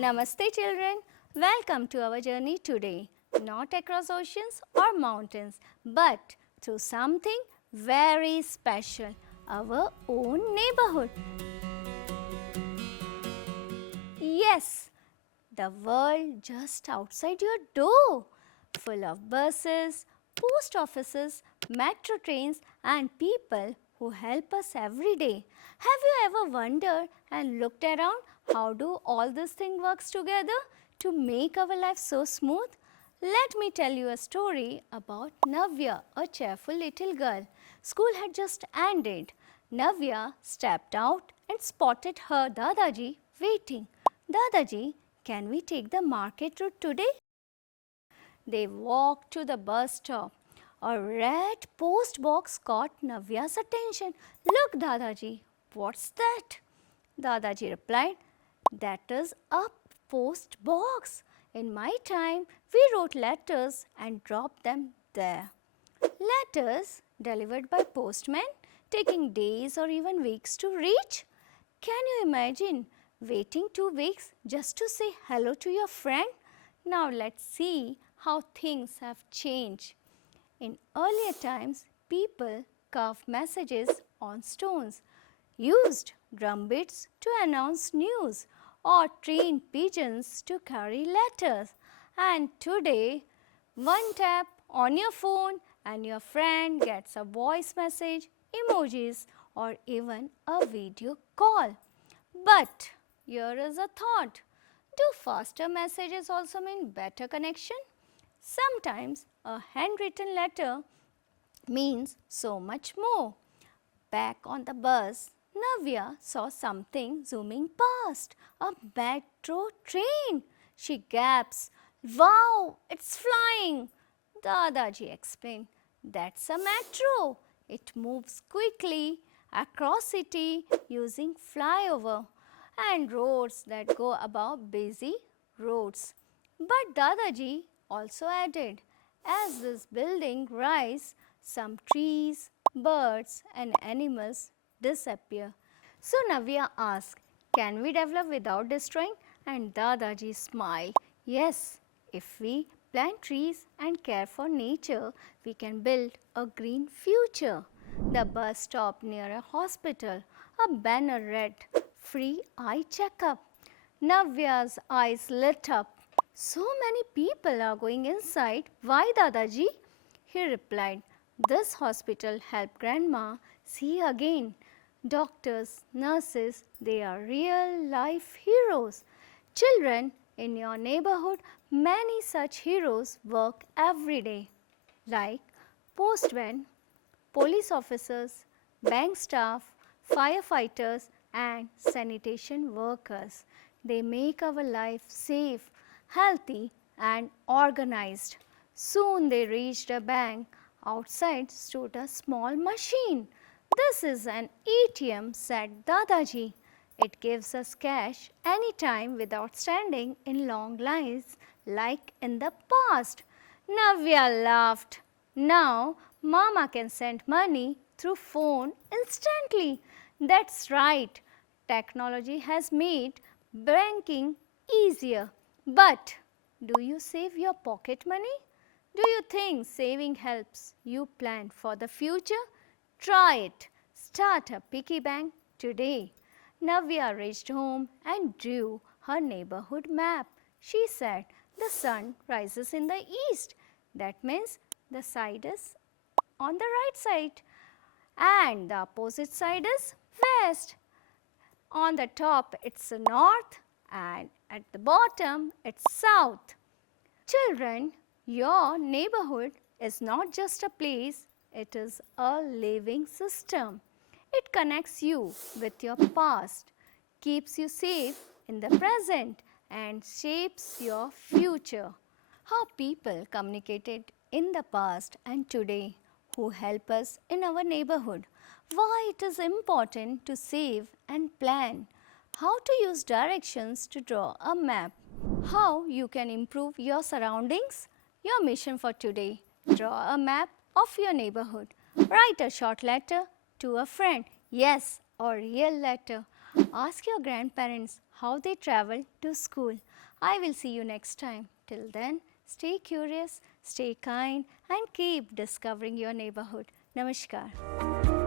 Namaste children, welcome to our journey today. Not across oceans or mountains, but through something very special, our own neighborhood. Yes, the world just outside your door, full of buses, post offices, metro trains and people who help us every day. Have you ever wondered and looked around how do all these things works together to make our life so smooth? Let me tell you a story about Navya, a cheerful little girl. School had just ended. Navya stepped out and spotted her Dadaji waiting. Dadaji, can we take the market route today? They walked to the bus stop. A red post box caught Navya's attention. Look, Dadaji, what's that? Dadaji replied, that is a post box. In my time, we wrote letters and dropped them there. Letters delivered by postmen, taking days or even weeks to reach? Can you imagine waiting 2 weeks just to say hello to your friend? Now let's see how things have changed. In earlier times, people carved messages on stones, used drumbeats to announce news, or trained pigeons to carry letters. And today, one tap on your phone and your friend gets a voice message, emojis, or even a video call. But here is a thought. Do faster messages also mean better connection? Sometimes a handwritten letter means so much more. Back on the bus, Navya saw something zooming past, a metro train. She gasps, "Wow, it's flying!" Dadaji explained, "That's a metro. It moves quickly across city using flyover and roads that go above busy roads." But Dadaji also added, as this building rises, some trees, birds and animals disappear. So Navya asked, can we develop without destroying? And Dadaji smiled, yes, if we plant trees and care for nature, we can build a green future. The bus stopped near a hospital. A banner read, free eye checkup. Navya's eyes lit up. So many people are going inside. Why, Dadaji? He replied, this hospital helped grandma see again. Doctors, nurses, they are real life heroes. Children, in your neighborhood, many such heroes work every day, like postmen, police officers, bank staff, firefighters, and sanitation workers. They make our life safe, healthy, and organized. Soon they reached a bank. Outside stood a small machine. This is an ATM, said Dadaji. It gives us cash anytime without standing in long lines like in the past. Navya laughed. Now Mama can send money through phone instantly. That's right. Technology has made banking easier. But do you save your pocket money? Do you think saving helps you plan for the future? Try it. Start a piggy bank today. Navya reached home and drew her neighborhood map. She said, the sun rises in the east. That means the side is on the right side. And the opposite side is west. On the top it's north and at the bottom it's south. Children, your neighborhood is not just a place, it is a living system. It connects you with your past, keeps you safe in the present and shapes your future. How people communicated in the past and today who help us in our neighborhood. Why it is important to save and plan. How to use directions to draw a map. How you can improve your surroundings. Your mission for today, draw a map of your neighborhood. Write a short letter to a friend, yes, or real letter. Ask your grandparents how they traveled to school. I will see you next time. Till then, stay curious, stay kind, and keep discovering your neighborhood. Namaskar.